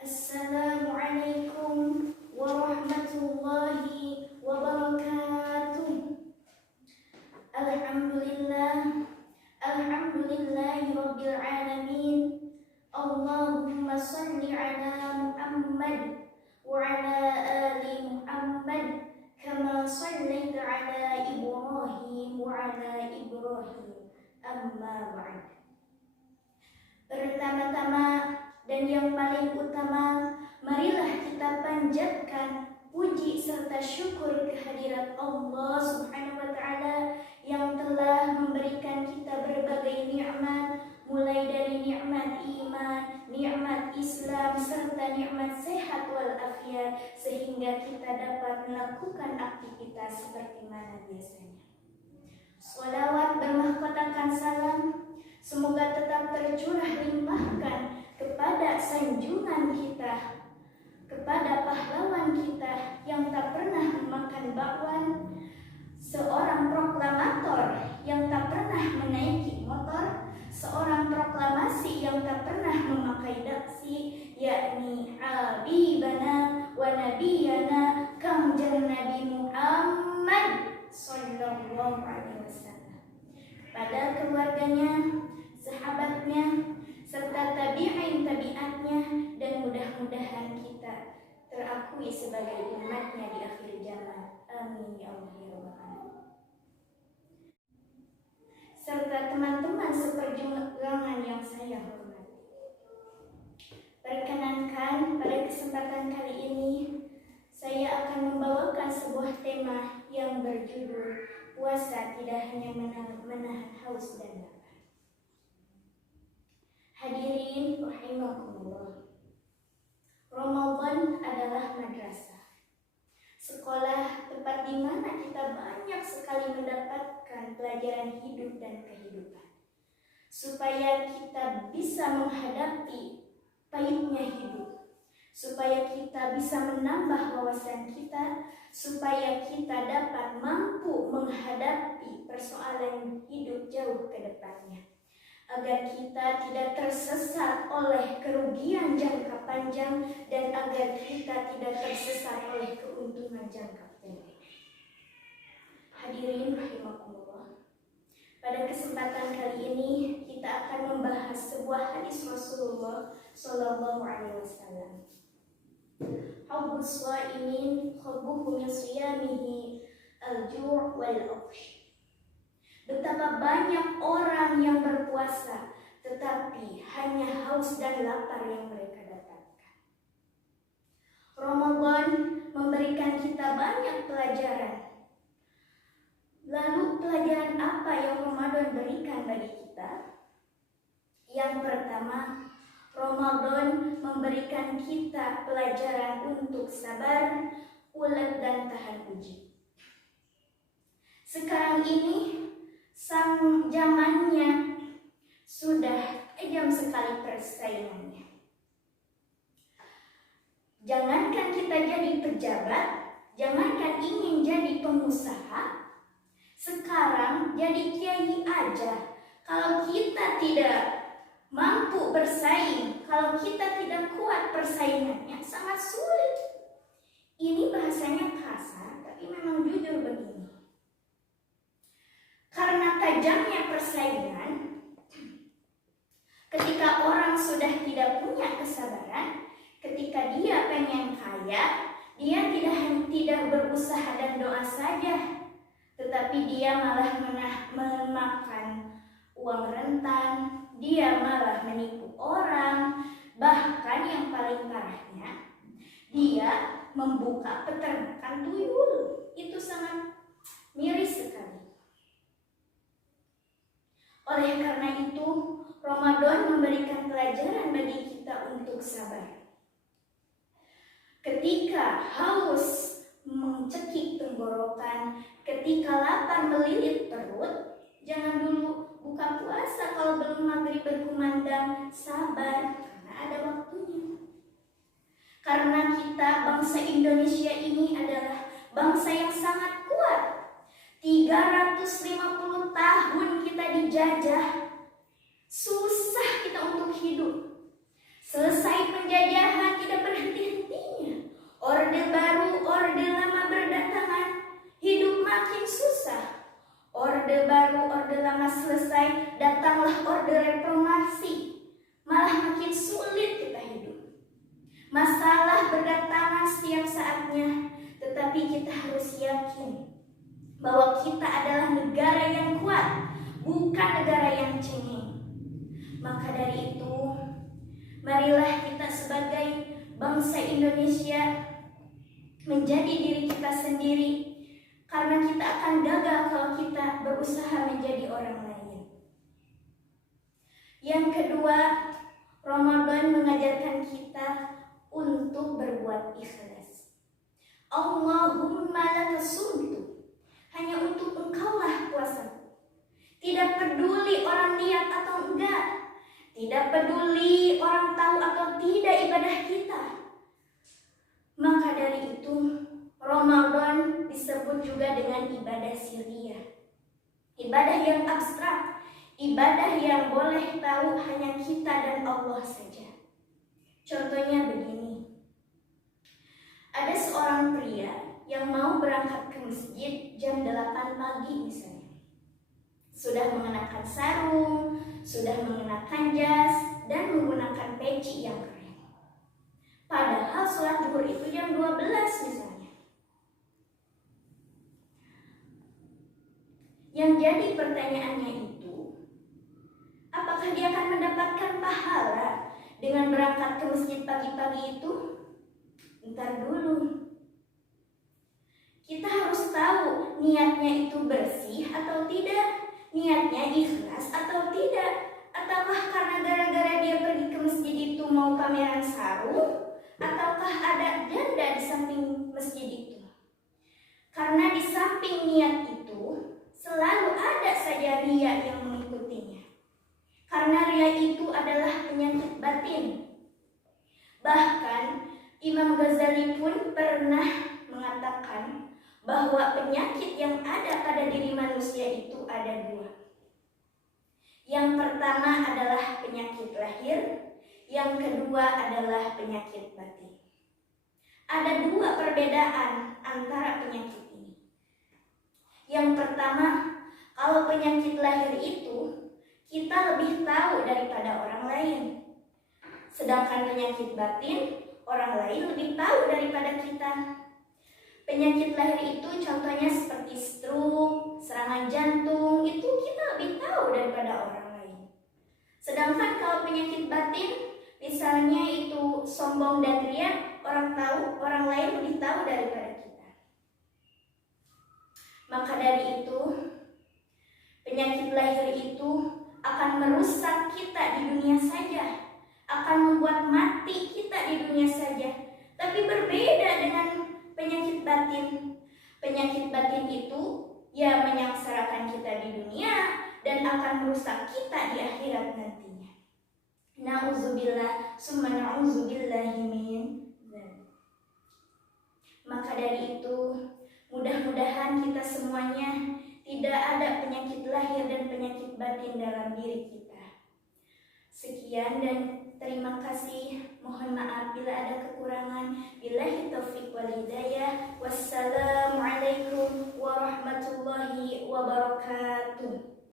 Assalamualaikum warahmatullahi wabarakatuh. Alhamdulillahi rabbil alamin. Allahumma salli ala Muhammad wa ala ali Muhammad kama sallaita ala Ibrahim wa ala Ibrahim. Amma ba'd. Pertama-tama dan yang paling utama, marilah kita panjatkan puji serta syukur kehadirat Allah Subhanahu wa Ta'ala yang telah memberikan kita berbagai nikmat, mulai dari nikmat iman, nikmat Islam, serta nikmat sehat walafiat, sehingga kita dapat melakukan aktivitas seperti mana biasanya. Sholawat bermahkotakan salam semoga tetap tercurah limpahkan kepada sanjungan kita, kepada pahlawan kita yang tak pernah memakan bakwan, seorang proklamator yang tak pernah menaiki motor, seorang proklamasi yang tak pernah memakai taksi, yakni Habibana wa Nabiyana Kangjeng Nabi Muhammad sallallahu alaihi wasallam, pada keluarganya, sahabatnya, serta tabi'in tabi'atnya, dan mudah-mudahan kita terakui sebagai umatnya di akhir zaman. Amin ya Allah ya Rabbal alamin. Serta teman-teman seperjuangan yang saya hormati. Perkenankan pada kesempatan kali ini saya akan membawakan sebuah tema yang berjudul puasa tidak hanya menahan haus dan lapar. Hadirin rahimakumullah, Ramadan adalah madrasah, sekolah tempat di mana kita banyak sekali mendapatkan pelajaran hidup dan kehidupan, supaya kita bisa menghadapi pahitnya hidup, supaya kita bisa menambah wawasan kita, supaya kita dapat mampu menghadapi persoalan hidup jauh ke depannya, agar kita tidak tersesat oleh kerugian jangka panjang dan agar kita tidak tersesat oleh keuntungan jangka pendek. Hadirin rahimakumullah, pada kesempatan kali ini kita akan membahas sebuah hadis Rasulullah sallallahu alaihi wasallam. Hubbus shaimin hubbuhu min siyamihi al-ju' wal 'atsh. Betapa banyak orang yang berpuasa, tetapi hanya haus dan lapar yang mereka dapatkan. Ramadan memberikan kita banyak pelajaran. Lalu pelajaran apa yang Ramadan berikan bagi kita? Yang pertama, Ramadan memberikan kita pelajaran untuk sabar, ulet, dan tahan uji. Sekarang ini zamannya sudah tajam sekali persaingannya. Jangankan kita jadi pejabat, jangankan ingin jadi pengusaha, sekarang jadi kiai aja, kalau kita tidak mampu bersaing, kalau kita tidak kuat persaingannya, sangat sulit. Ini bahasanya kasar, tapi memang jujur begini. Karena tajamnya persaingan, ketika orang sudah tidak punya kesabaran, ketika dia pengen kaya, dia tidak berusaha dan doa saja, tetapi dia malah memakan uang rentan, dia malah menipu orang, bahkan yang paling parahnya, dia membuka peternakan tuyul. Itu sangat miris sekali. Oleh karena itu, Ramadan memberikan pelajaran bagi kita untuk sabar. Ketika haus mencekik tenggorokan, ketika lapar melilit perut, jangan dulu buka puasa kalau belum maghrib berkumandang. Sabar, karena ada waktunya. Karena kita bangsa Indonesia ini adalah bangsa yang sangat kuat. 350 tahun kita dijajah, susah kita untuk hidup. Selesai penjajahan tidak Orde Baru, Orde Lama selesai, datanglah Orde Reformasi. Malah makin sulit kita hidup. Masalah berdatangan setiap saatnya, tetapi kita harus yakin bahwa kita adalah negara yang kuat, bukan negara yang cengeng. Maka dari itu, marilah kita sebagai bangsa Indonesia menjadi diri kita sendiri, karena kita akan gagal kalau kita berusaha menjadi orang lain. Yang kedua, Ramadan mengajarkan kita untuk berbuat ikhlas. Allahumma laka sumtu, hanya untuk Engkaulah puasaku. Tidak peduli orang lihat atau enggak, tidak peduli orang tahu atau tidak ibadah kita. Maka dari itu, Ramadan disebut juga dengan ibadah sirriyah. Ibadah yang abstrak, ibadah yang boleh tahu hanya kita dan Allah saja. Contohnya begini. Ada seorang pria yang mau berangkat ke masjid jam 8 pagi misalnya. Sudah mengenakan sarung, sudah mengenakan jas, dan menggunakan peci yang keren. Padahal sholat zuhur itu jam 12 misalnya. Yang jadi pertanyaannya itu, apakah dia akan mendapatkan pahala dengan berangkat ke masjid pagi-pagi itu? Ntar dulu. Kita harus tahu niatnya itu bersih atau tidak, niatnya ikhlas atau tidak. Ataukah karena gara-gara dia pergi ke masjid itu mau pameran sarung, ataukah ada janda di samping masjid itu? Karena di samping niat itu selalu ada saja riya yang mengikutinya. Karena riya itu adalah penyakit batin. Bahkan Imam Ghazali pun pernah mengatakan bahwa penyakit yang ada pada diri manusia itu ada dua. Yang pertama adalah penyakit lahir, yang kedua adalah penyakit batin. Ada dua perbedaan antara penyakit ini. Yang pertama, kalau penyakit lahir itu kita lebih tahu daripada orang lain. Sedangkan penyakit batin, orang lain lebih tahu daripada kita. Penyakit lahir itu contohnya seperti stroke, serangan jantung, itu kita lebih tahu daripada orang lain. Sedangkan kalau penyakit batin, misalnya itu sombong dan riya, orang lain lebih tahu daripada kita. Maka dari itu, penyakit lahir itu akan merusak kita di dunia saja, akan membuat mati kita di dunia saja. Tapi berbeda dengan penyakit batin. Penyakit batin itu ya menyengsarakan kita di dunia dan akan merusak kita di akhirat nantinya. Na'udzubillah, summa na'udzubillahi min dzalik. Maka dari itu, mudah-mudahan kita semuanya tidak ada penyakit lahir dan penyakit batin dalam diri kita. Sekian dan terima kasih. Mohon maaf bila ada kekurangan. Billahi taufiq wal hidayah. Wassalamualaikum warahmatullahi wabarakatuh.